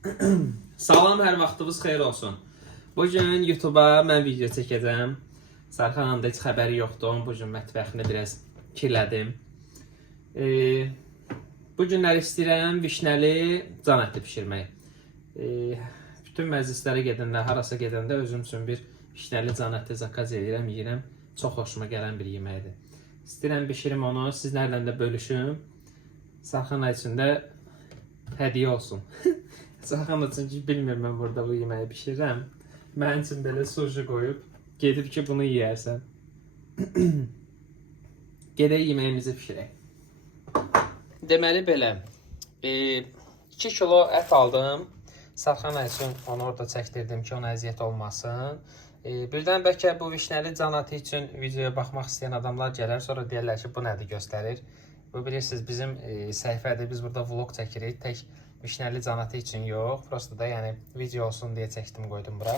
Salam, hər vaxtınız xeyir olsun. Bugün YouTube'a mən video çəkəcəm. Sərxanın da heç xəbəri yoxdur. Bugün mətbəxini biraz kirlədim. Bugünlər istəyirəm vişnəli can əti bişirmək. Bütün məclislərə gedəndə, harasa gedəndə özüm üçün bir vişnəli can əti zakaz edirəm, yeyirəm. Çox xoşuma gələn bir yeməkdir. İstəyirəm bişirim onu, sizlərlə də bölüşüm. Sərxana içində hədiyyə olsun. Sərxana çünki bilmir mən burada bu yeməyi bişirirəm. Mənim üçün belə sushi qoyub, gedib ki bunu yeyərsən. Gedək yeməyimizi bişirək. Deməli belə, 2 kilo ət aldım. Sərxana üçün onu orada çəkdirdim ki, ona əziyyət olmasın. Birdən bəlkə bu vişnəli can əti üçün videoya baxmaq istəyən adamlar gələr, sonra deyərlər ki, bu nədir göstərir. Bu bilirsiniz, bizim səhifədir, biz burada vlog çəkirik, tək vişnəli can əti üçün yox. Prosta da yəni video olsun deyə çəkdim, qoydum bura.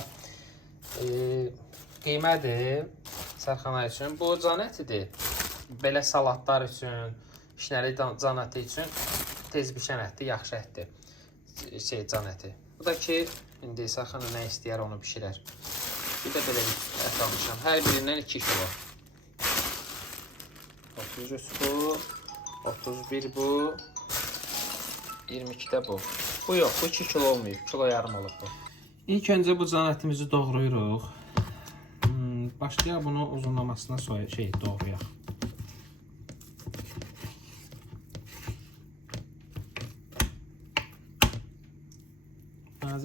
Qiymədir Sərxana üçün. Bu can ətidir. Belə salatlar üçün, vişnəli can əti üçün tez bişən ətdir, yaxşı ətdir. Can əti. Bu da ki, indi Sərxana nə istəyər onu bişirər. Bir də belə ət almışam. Hər birindən 2 kilo. 33 bu, 31 bu, 22 də bu. Bu yox, bu 2 kilo olmayıb, kilo yarım olub bu. İlk öncə bu can ətimizi doğrayırıq. Başlayaq bunu uzunlamasına doğrayaq.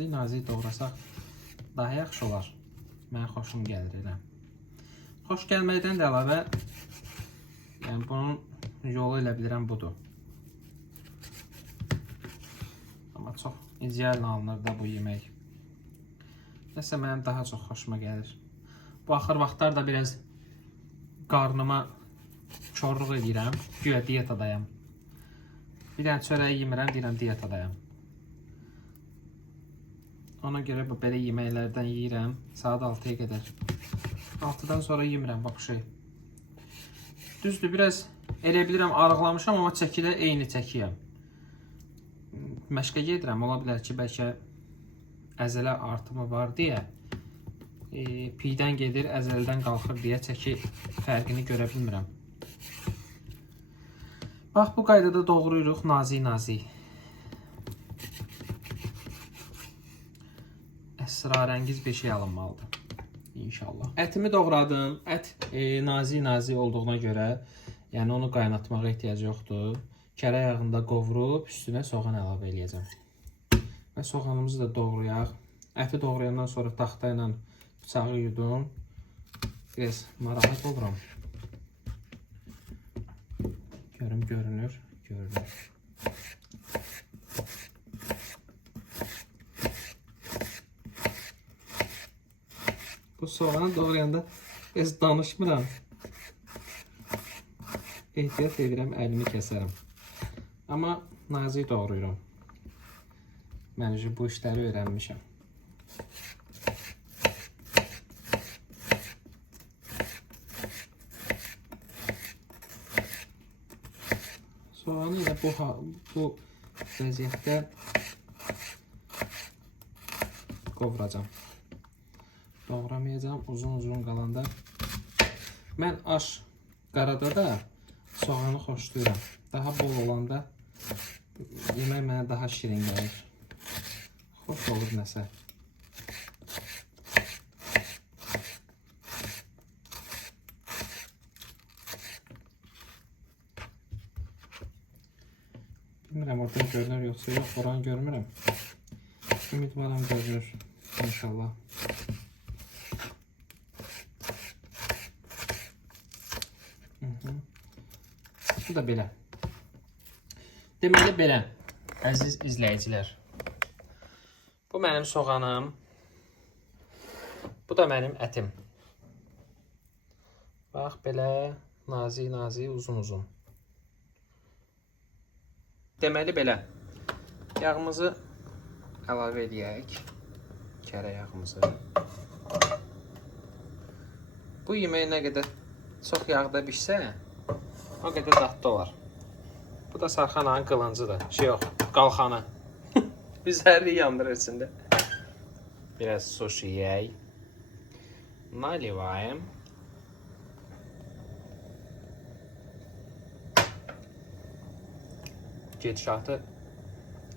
Nazik doğrasaq daha yaxşı olar. Mənə xoşum gəlir elə. Xoş gəlməkdən də əlavə, yəni bunun yolu elə bilirəm budur. Amma çox ideal alınır da bu yemək. Nəsə mənim daha çox xoşuma gəlir. Bu axır vaxtlar da biraz qarnıma korluq edirəm. Güya diyetadayam. Bir dənə çörəyi yemirəm, deyirəm diyetadayam. Ona görə belə yeməklərdən yeyirəm saat 6-ya qədər. 6-dan sonra yemirəm vəbşey. Düzdür, biraz elə bilirəm arıqlamışam, amma çəkidə eyni çəkiyəm. Məşqə gedirəm, ola bilər ki, bəlkə əzələ artımı var deyə, piydən gedir, əzəldən qalxır deyə çəki fərqini görə bilmirəm. Bax, bu qaydada doğrayırıq nazik. Əsrarəngiz bir şey alınmalıdır. İnşallah. Ətimi doğradım. Ət nazik olduğuna görə, yəni onu qaynatmağa ehtiyac yoxdur. Kərə yağında qovurub üstünə soğan əlavə edəcəm. Və soğanımızı da doğrayaq. Əti doğrayandan sonra taxta ilə bıçağı yudum. Biraz narahat oluram. Görünür. Bu soğanı doğrayanda biraz danışmıram. Ehtiyat edirəm, əlimi kəsərəm. Amma nazik doğrayıram. Mən bu işləri öyrənmişəm. Soğanı ilə bu vəziyyətdə qovuracam. Doğramayacağım uzun qalanda. Mən qarada da soğanı xoşlayıram. Daha bol olanda yemək mənə daha şirin gəlir. Xoş olur nəsə. Bilmirəm orada görünür yoxsa yox, oranı görmürəm. Ümidvaram görünür inşallah. Bu da belə. Deməli belə, əziz izləyicilər. Bu mənim soğanım. Bu da mənim ətim. Bax, belə nazik, uzun. Deməli belə, yağımızı əlavə edək. Kərə yağımızı. Bu yemək nə qədər çox yağda bişsə, o qədər dadlı olar. Bu da Sərxananın qılıncıdır. Qalxanı. Üzərini yandır içində. Biraz sushi yey. Naливаем. Gedişatı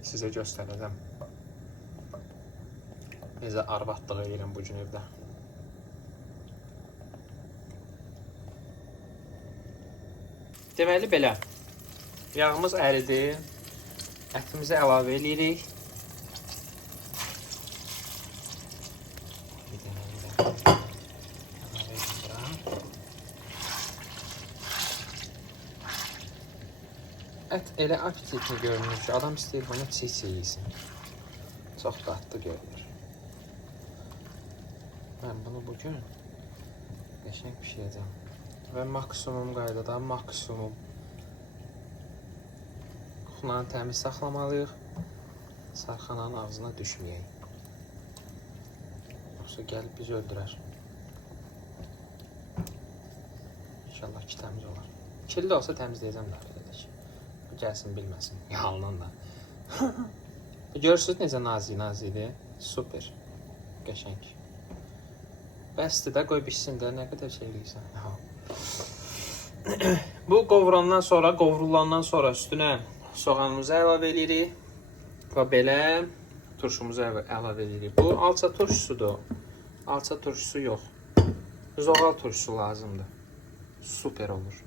sizə göstərəcəm. Necə arvadlıq edirəm bu gün evdə. Deməli belə. Yağımız əridi. Ətimizi əlavə edirik. Ət elə apetitli görünür ki, adam istəyir bunu çiğ yesin. Çox dadlı görünür. Mən bunu bugün qəşəng bişirəcəm. Və maksimum qaydada, maksimum kuxlanı təmiz saxlamalıyıq. Sarxananın ağzına düşməyək. Yoxsa gəlib bizi öldürər. İnşallah ki, təmiz olar. Kirli olsa təmizləyəcəm də. Gəlsin bilməsin, yalından da. Görürsünüz necə nazik-nazikdir. Super. Qəşəng. Bəsdir də, qoy bişsin də, nə qədər şey eləyirsən. Bu qovrulandan sonra üstünə soğanımızı əlavə edirik. Və belə turşumuzu əlavə edirik. Bu alça turşusudur. Alça turşusu yox. Zoğal turşusu lazımdır. Super olur.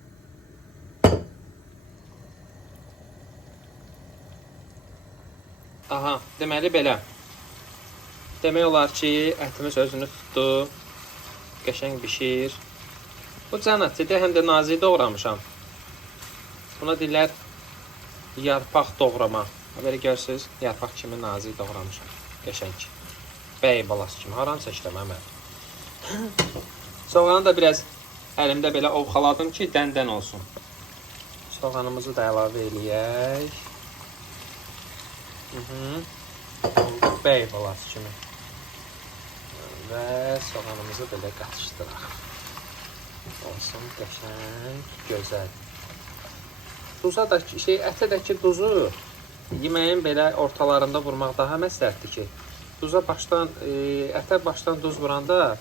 Aha, deməli belə. Demək olar ki, ətimiz özünü tutdu. Qəşəng bişir. Bu can ətidir, həm də nazik doğramışam. Buna deyirlər yarpaq doğrama. Belə görürsünüz, yarpaq kimi nazik doğramışam. Qəşəng. Bəy balası kimi. Haram seçdim həmən. Soğanı da biraz əlimdə belə ovxaladım ki, dən olsun. Soğanımızı da əlavə eləyək. Bəy balası kimi. Və soğanımızı belə qatışdıraq. Olsun qəşəng, gözəl. Duza da ətədəki duzu yeməyin belə ortalarında vurmaq daha məsləhətdir ki, ətə başdan duz vuranda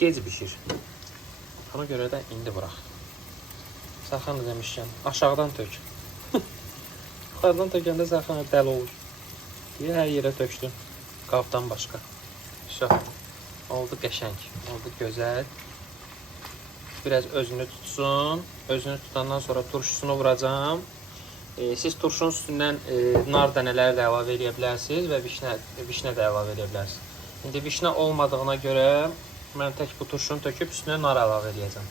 gec bişir. Ona görə də indi vuraq. Sarxanı demişkən, aşağıdan tök. Yuxarıdan tökəndə sarxanı dəli olur. Deyə hər yerə tökdüm. Qabdan başqa. Oldu qəşəng, oldu gözəl. Biraz özünü tutsun. Özünü tutandan sonra turşusunu vuracağım. Siz turşunun üstündən nar dənələri də əlavə edə bilərsiniz və vişnə də əlavə edə bilərsiniz. İndi vişnə olmadığına görə mən tək bu turşunu töküb üstünə nar əlavə edəcəm.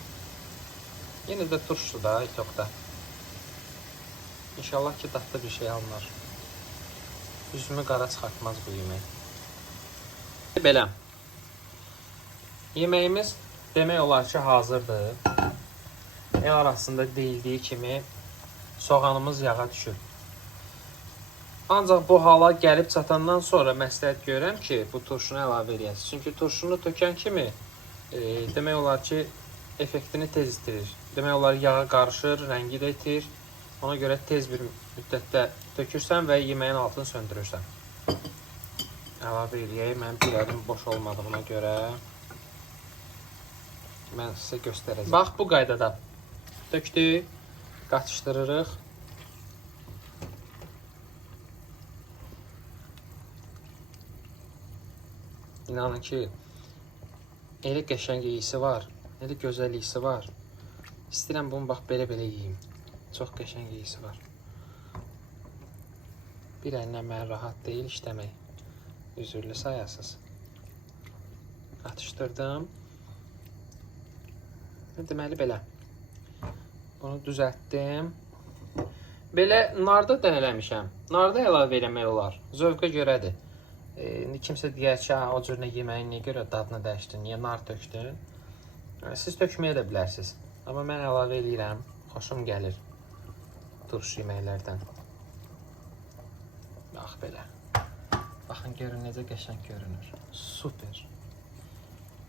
Yenə də turşu da, yoxda. İnşallah ki, dadlı bir şey alınır. Üzümü qara çıxartmaz bu yemək. Belə. Yeməyimiz demək olar ki, hazırdır. El arasında deyildiyi kimi soğanımız yağa düşür. Ancaq bu hala gəlib çatandan sonra məsləhət görürəm ki, bu turşunu əlavə edəsiniz. Çünki turşunu tökən kimi demək olar ki, effektini tez itirir. Demək olar yağa qarışır, rəngi də itir. Ona görə tez bir müddətdə tökürsən və yeməyin altını söndürürsən. Əlavə edəyək. Mənim pilərim boş olmadığına görə mən sizə göstərəcəm. Bax, bu qaydada tökdük, qatışdırırıq. İnanın ki, elə qəşəng iyisi var, elə gözəl iyisi var. İstəyirəm bunu bax belə yeyeyim. Çox qəşəng iyisi var. Bir əllə mən rahat deyil işləmək. Üzürlü sayasız. Atışdırdım. Deməli belə. Bunu düzəltdim. Belə narda dənələmişəm. Narda əlavə eləmək olar. Zövqə görədir. Kimsə deyər ki, o cürünə yeməyin niyə görə dadını dəyişdin, niyə nar tökdün? Siz tökməyə də bilərsiniz. Amma mən əlavə eləyirəm. Xoşum gəlir. Turşu yeməklərdən. Bax belə. Baxın görün necə qəşəng görünür. Super.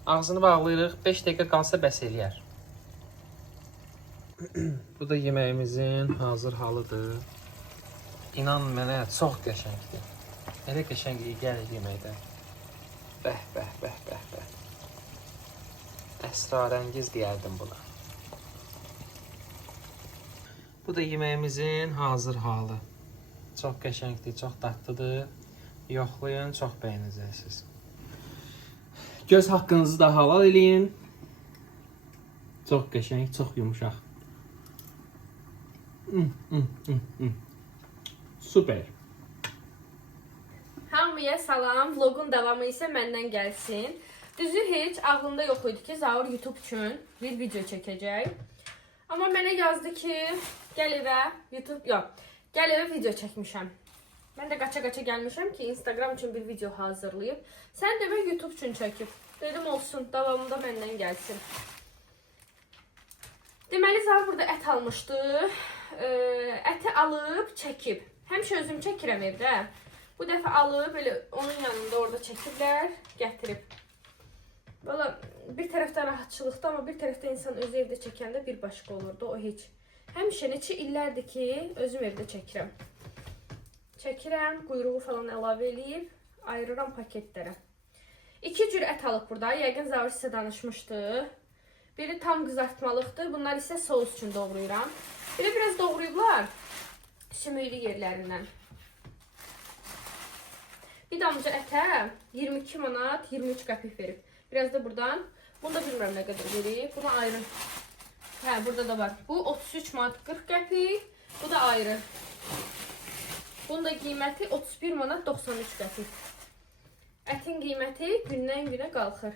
Ağzını bağlayırıq. 5 dəqiqə qalsa bəs eləyər. Bu da yeməyimizin hazır halıdır. İnanın mənə çox qəşəngdir. Elə qəşəng iyi gəlir yeməkdən. Bəh, bəh, bəh, bəh, bəh. Əsrarəngiz deyərdim buna. Bu da yeməyimizin hazır halı. Çox qəşəngdir, çox dadlıdır. Yoxlayın, çox bəyənəcəksiniz. Göz haqqınızı da halal eləyin. Çox qəşəng, çox yumuşaq. Super. Hamıya salam, vlogun davamı isə məndən gəlsin. Düzü heç ağlımda yox idi ki, Zaur YouTube üçün bir video çəkəcək. Amma mənə yazdı ki, gəl evə video çəkmişəm. Mən də qaça-qaça gəlmişəm ki, Instagram üçün bir video hazırlayıb. Sən demək YouTube üçün çəkib. Dedim olsun, davamında məndən gəlsin. Deməli, Zaur burada ət almışdı. Əti alıb çəkib. Həmişə özüm çəkirəm evdə. Bu dəfə alıb, elə onun yanında orada çəkiblər, gətirib. Valla bir tərəfdən rahatçılıqda, amma bir tərəfdən insan özü evdə çəkəndə bir başqa olurdu, o heç. Həmişə neçə illərdir ki, özüm evdə çəkirəm. Çəkirəm, quyruğu falan əlavə eləyib, ayırıram paketlərə. 2 cür ət alıb burada, yəqin Zaur sizə danışmışdı. Biri tam qızartmalıqdır, bunlar isə soğuz üçün doğrayıram. Biri biraz doğrayıblar, sümüklü yerlərindən. Bir damcı ətə 22 manat 23 qəpik verib. Biraz da buradan. Bunu da bilmirəm nə qədər verib. Bunu ayrı. Hə, burada da var. Bu 33 manat 40 qəpik. Bu da ayrı. Bunun da qiyməti 31 manat 93 qəpik. Ətin qiyməti gündən günə qalxır.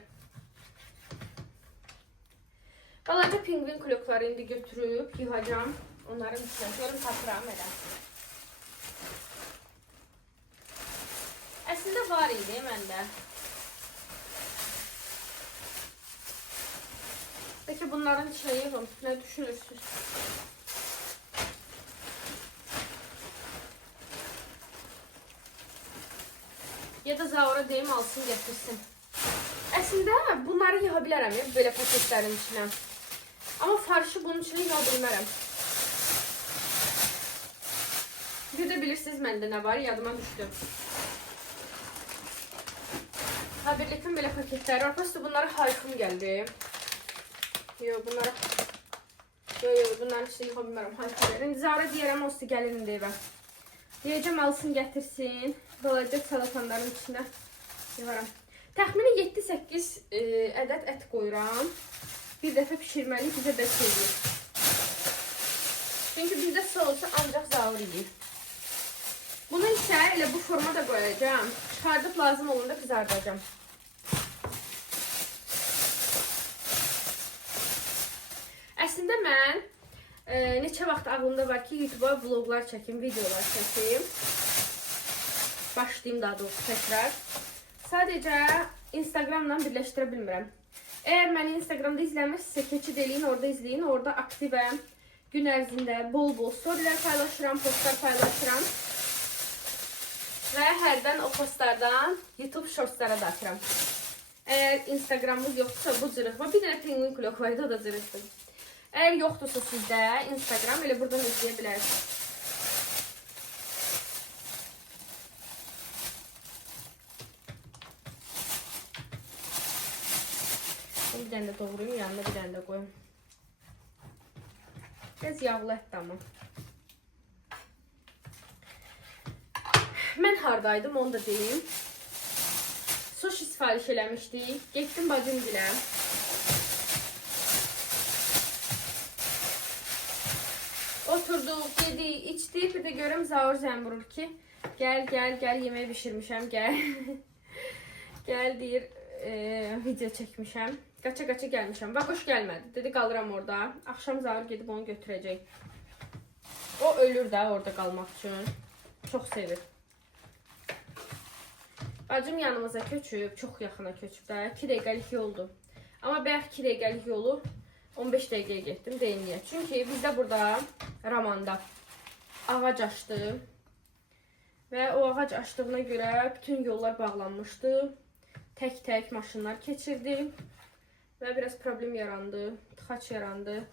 Balaca pingvin klokları indi götürüb yığacam. Onların içərilərini tapıram elə. Əslində var idi məndə. Peki bunların içine yığım. Ne düşünürsünüz? Ya da Zaur'a deyim alsın getirsin. Əslində bunları yığa bilərəm ya, belə paketlərin içine. Ama farşı bunun içine yığa bilmərəm. Bir de bilirsiniz məndə nə var, yadıma düşdü. Ha, birlikte belə paketləri var. Prosto bunlara hayxım gəldi. Yox, bunlara... Yox, bunların içində yıxa bilmərəm. Hayxım gəlir. İndi Zaur'a deyərəm, o sizi gəlir indi evə. Deyəcəm, alsın, gətirsin. Balaca salatanların içində yığaram. Təxmini 7-8 ədəd ət qoyuram. Bir dəfə pişirməli bizə bəs edir. Çünki bizdə soğusu ancaq Zaur yeyir. Bunu isə elə bu formada qoyacağım. Çıxardıb lazım olanda qızardacağım. Əslində mən neçə vaxt ağlımda var ki, YouTube'a vloglar çəkim, videolar çəkim. Başlayayım daha doğrusu təkrar. Sadəcə Instagramla birləşdirə bilmirəm. Əgər məni Instagramda izləmirsinizsə, keçid eləyin, orada izləyin. Orada aktivəm. Gün ərzində bol-bol storylər paylaşıram, postlar paylaşıram. Və hərdən o postlardan YouTube shortslara da atıram. Əgər Instagramımız yoxdursa, bu cırıqma. Bir dənə penguin klok var idi, o da cırıqdır. Əgər yoxdursa sizdə Instagram, elə buradan izləyə bilərsiniz. Bir dənə də doğrayım, yanına bir dənə də qoyum. Biraz yağlı ətdir amma. Mən hardaydım, onu da deyim. Sushi sifariş eləmişdik. Getdim bacım gilə. Oturduk, yedik, içdik. Bir de görüm Zaur zəng vurur ki, gel yemeği pişirmişəm, gel. Gel deyir, video çəkmişəm. Qaça-qaça gəlmişəm. Vakoş gəlmədi. Dedi qalıram orada. Axşam Zaur gedib onu götürəcək. O ölür də orada qalmaq üçün. Çox sevir. Bacım yanımıza köçüb, çox yaxına köçüb də. 2 dəqiqəlik yoldu. Amma bayaq 2 dəqiqəlik yolu 15 dəqiqəyə getdim, deyinliyə. Çünki bizdə burada Ramanda ağac açdı. Və o ağac açdığına görə bütün yollar bağlanmışdı. Tək-tək maşınlar keçirdi. Və biraz problem yarandı, tıxaç yarandı.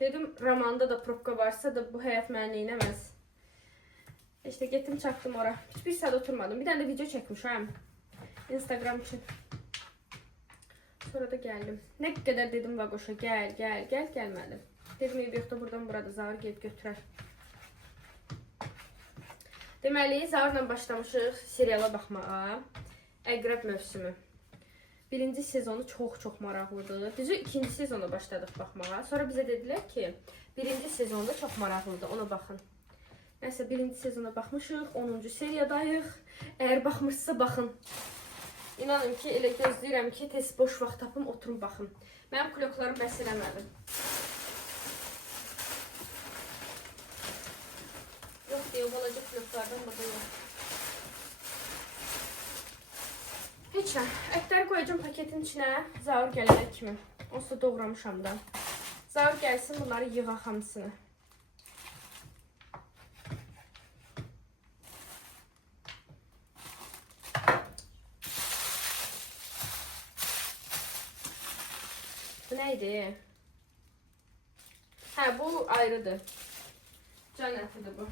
Dedim, Ramanda da probka varsa da bu həyat mənə neynəməz. İşte getdim çaktım ora. Hiçbir saat oturmadım. Bir tane de video çekmişəm. Instagram için. Sonra da geldim. Ne kadar dedim Vagoş'a gel gelmədim. Dedim ev yoxda buradan burada Zaur gelib götürər. Deməli, Zaurla başlamışıq seriala baxmağa. Əqrəb mövsümü. Birinci sezonu çox maraqlıdır. Düzü ikinci sezona başladıq baxmağa. Sonra bizə dedilər ki, birinci sezonda çox maraqlıdır, ona baxın. Nəsə, birinci sezona baxmışıq, 10-cu seriyadayıq. Əgər baxmışsa, baxın. İnanın ki, elə gözləyirəm ki, tez boş vaxt tapım, oturum baxın. Mənim kloklarım bəs eləmədim. Yox deyə, o balaca kloklardan burada yox. Heç nə, ətləri qoyacağım paketin içinə, Zaur gələnə kimi. Onsuz da doğramışam da. Zaur gəlsin, bunları yığaq hamısını. Bu neydi? Hə, bu ayrıdır. Can ətidir bu.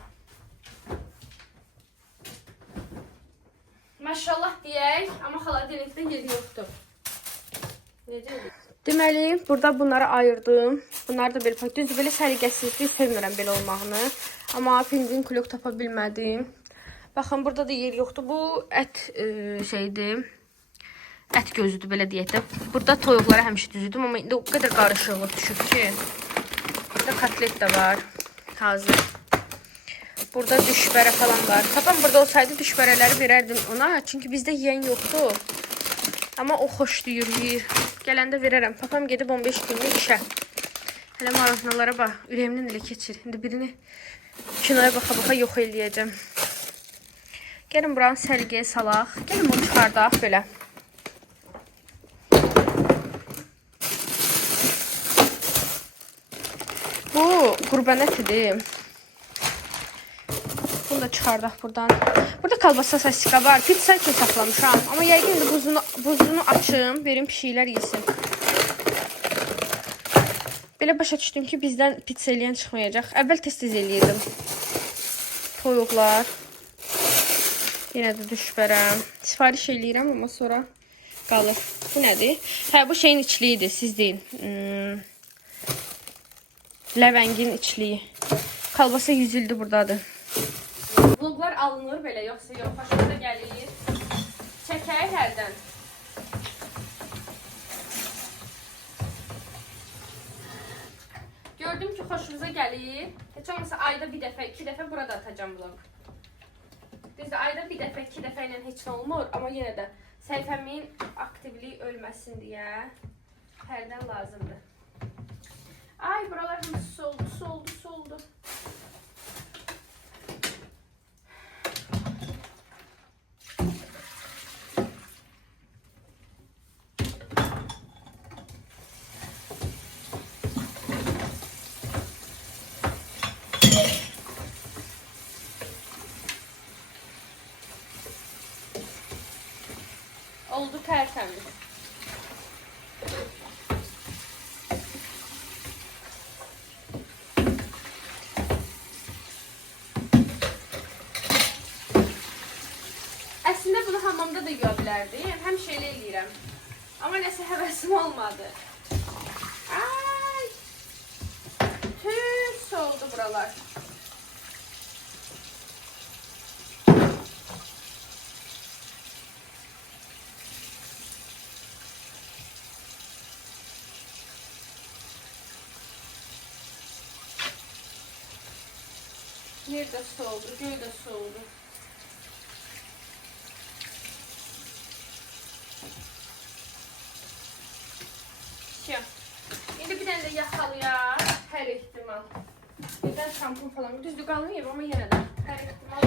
Maşallah deyək, amma xaladelikdə yeri yoxdur. Necə? Deməli, burada bunları ayırdım. Bunları da belə düzdür, belə səliqəsizlik sevmirəm belə olmağını. Amma pingvin klok tapa bilmədim. Baxın, burada da yer yoxdur. Bu ət şeydir. Ət gözüdür, belə deyək də. Burada toyuqları həmişə düzüdüm, amma indi o qədər qarışıqlıq düşüb ki. Burada kotlet də var. Hazır. Burada düşbərə falan var. Papam burada olsaydı düşbərələri verərdim ona. Çünki bizdə yeyən yoxdur. Amma o xoşlayır, yeyir. Gələndə verərəm. Papam gedib 15 günlük işə. Hələ maraqnalara bax. Ürəyimdən elə keçir. İndi birini kinoya baxa-baxa yox eləyəcəm. Gəlin buranı səliqəyə salaq. Gəlin bunu çıxardaq belə. Bu qurban ətidir. Bunu da çıxardaq buradan. Burada kalbasa sasika var. Pizza üçün saxlamışam. Amma yəqin indi buzunu açım, verim pişiklər yesin. Belə başa düşdüm ki, bizdən pizza eləyən çıxmayacaq. Əvvəl tez-tez eləyirdim. Toyuqlar. Yenə də düşbərəm. Sifariş eləyirəm, amma sonra qalır. Bu nədir? Hə, bu şeyin içliyidir, siz deyin. Ləvəngin içliyi. Kalbasa 100 ildir buradadır. Vloglar alınır belə, yoxsa yox, xoşunuza gəlir. Çəkək hərdən. Gördüm ki, xoşunuza gəlir. Heç olmasa ayda bir dəfə, 2 dəfə burada atacağım vlog. Düzdür, ayda bir dəfə, 2 dəfə ilə heç nə olmur, amma yenə də səhifəmin aktivliyi ölməsin deyə hərdən lazımdır. Ay, buralar hamısı soldu. Oldu tertemiz. Əslində bunu hamamda da yuya bilərdim. Həmişə elə eləyirəm. Amma nəsə həvəsim olmadı. Ay! Tüs oldu buralar. Yer də soldu, göy də soldu. İndi bir dənə də yaxalayaq, hər ehtimal. Birdən şampun falan, düzdür qalmayıb, amma yenə də hər ehtimal.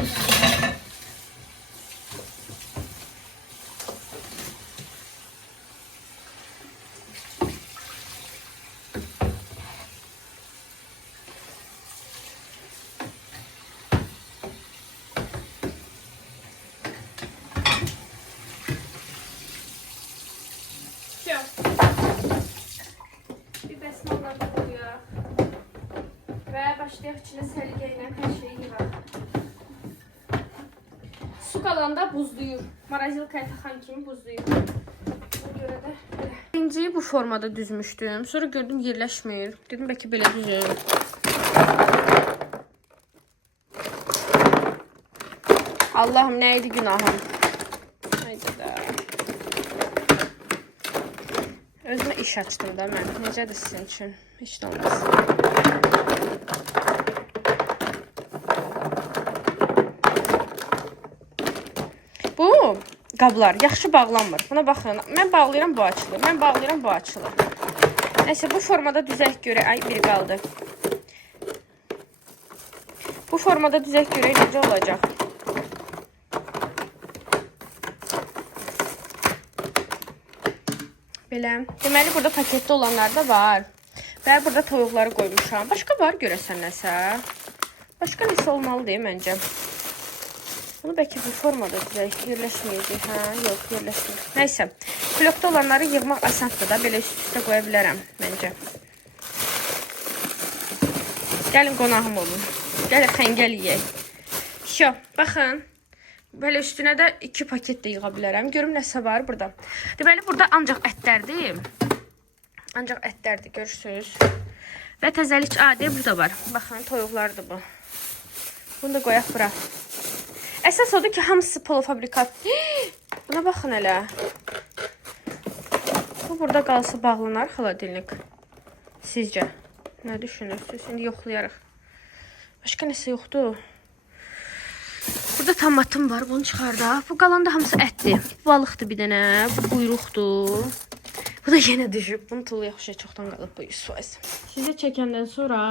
Başlayaq içində səliqə ilə hər şeyi yığaq. Su qalanda buzluyur. Marazilikaya taxan kimi buzluyur. Buna görə də belə. Birinciyi bu formada düzmüşdüm. Sonra gördüm yerləşmir. Dedim bəlkə belə düzür. Allahım, nə idi günahım? Haydi də. Özümə iş açdım da mən. Necədir sizin üçün? Heç də olmaz. Bu qablar yaxşı bağlanmır. Buna baxın. Mən bağlayıram, bu açılır. Mən bağlayıram, bu açılır. Nəysə, bu formada düzək görək. Ay, biri qaldı. Bu formada düzək görək necə olacaq? Belə. Deməli, burada paketli olanlar da var. Və burada toyuqları qoymuşam. Başqa var görəsən nəsə. Başqa nəsə olmalı deyə məncə. Bunu bəlkə bu formada düzək. Yerləşməyəcək. Hə, yox, yerləşmir. Nəysə. Blokda olanları yığmaq asandır da. Belə üst-üstə qoya bilərəm məncə. Gəlin qonağım olun. Gəlin xəngəl yeyək. Şo, baxın. Belə üstünə də 2 paket də yığa bilərəm. Görüm nəsə var burada. Deməli, burada ancaq ətlərdir. Ancaq ətlərdir, görürsünüz. Və təzəlik adi burada var. Baxın, toyuqlardır bu. Bunu da qoyaq bura. Əsas odur ki, hamısı polofabrikat. Buna baxın hələ. Bu burada qalsa bağlanar xaladelnik. Sizcə? Nə düşünürsünüz? İndi yoxlayarıq. Başqa nəsə yoxdur. Burada tomatım var, bunu çıxardaq. Bu qalan da hamısı ətdir. Bu balıqdır bir dənə, bu quyruqdur. Bu da yenə düşüb. Bunu tuluyaq şey çoxdan qalıb bu 100%. Sizə çəkəndən sonra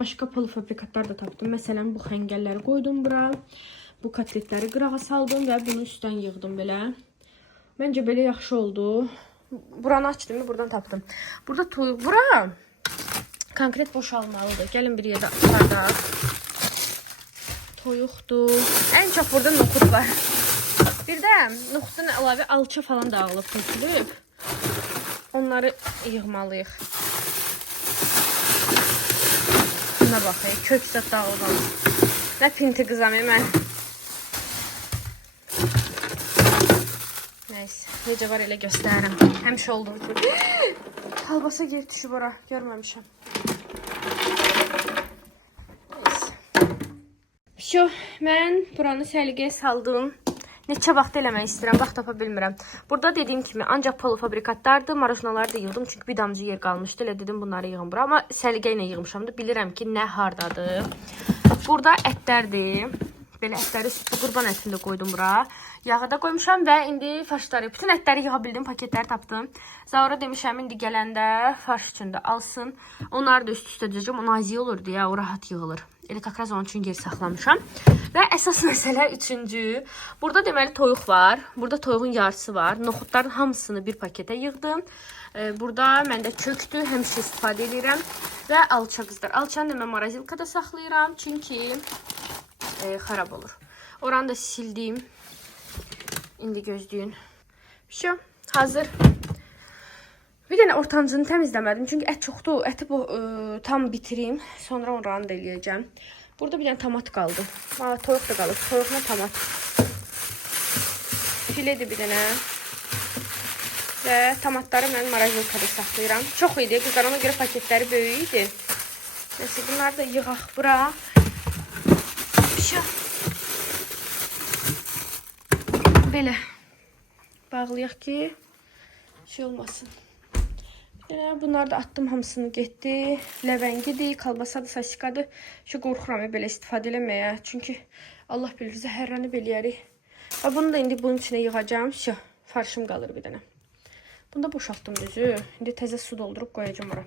başqa polofabrikatlar da tapdım. Məsələn, bu xəngəlləri qoydum bura. Bu kotletləri qırağa saldım və bunu üstdən yığdım belə. Məncə belə yaxşı oldu. Buranı açdım, buradan tapdım. Burada toyuq, bura konkret boşalmalıdır. Gəlin bir yerdə çıxardaq. Toyuqdur. Ən çox burada noxud var. Bir də noxudun əlavə alça falan dağılıb, tökülüb. Onları yığmalıyıq. Buna baxayım, kök zət dağılmalı. Nə pinti qızam mən. Neyse, necə var elə göstərirəm. Həmişə olduğu kimi. Kalbasa girib düşüb ora, görməmişəm. Neyse. Mən buranı səliqəyə saldım. Neçə vaxt eləmək istəyirəm, vaxt tapa bilmirəm. Burada dediyim kimi ancaq polofabrikatlardır, marojnaları da yığdım. Çünki bir damcı yer qalmışdı. Elə dedim bunları yığım bura. Amma səliqə ilə yığmışam da bilirəm ki, nə hardadır. Burada ətlərdir. Belə ətləri sütlü qurban ətini də qoydum bura. Yağı da qoymuşam və indi farşları. Bütün ətləri yığa bildim, paketləri tapdım. Zaura demişəm, indi gələndə farş üçün də alsın. Onları da üst-üstə düzəcəm. O nazik olur deyə, o rahat yığılır. Elə kakraz onun üçün yer saxlamışam. Və əsas məsələ üçüncü. Burada deməli toyuq var. Burada toyuğun yarısı var. Noxudların hamısını bir paketə yığdım. Burada məndə kökdür. Həmişə istifadə edirəm. Və alça qızlar. Alçanı da mən marazilikada saxlayıram. Çünki xarab olur. Oranı da sildim. İndi gözləyin. Şu, hazır. Bir dənə ortancını təmizləmədim. Çünki ət çoxdur. Əti tam bitirim. Sonra oranı da eləyəcəm. Burada bir dənə tomat qaldı. Toyuq da qalıb. Toyuqla tomat. Filedir bir dənə. Və tomatları mən marazilikada saxlayıram. Çox idi. Qızlar ona görə paketləri böyük idi. Neyse, bunları da yığaq bura. Belə bağlayaq ki şey olmasın. Bunları da attım, hamısını getdi. Ləvəngidir, kalbasadır, sasikadır. Qorxuram belə istifadə eləməyə. Çünki Allah bilir zəhərlənib eləyərik. Bunu da indi bunun içinə yığacağım. Farşım qalır bir dənə. Bunu da boşaltdım düzü. İndi təzə su doldurub qoyacağım ora.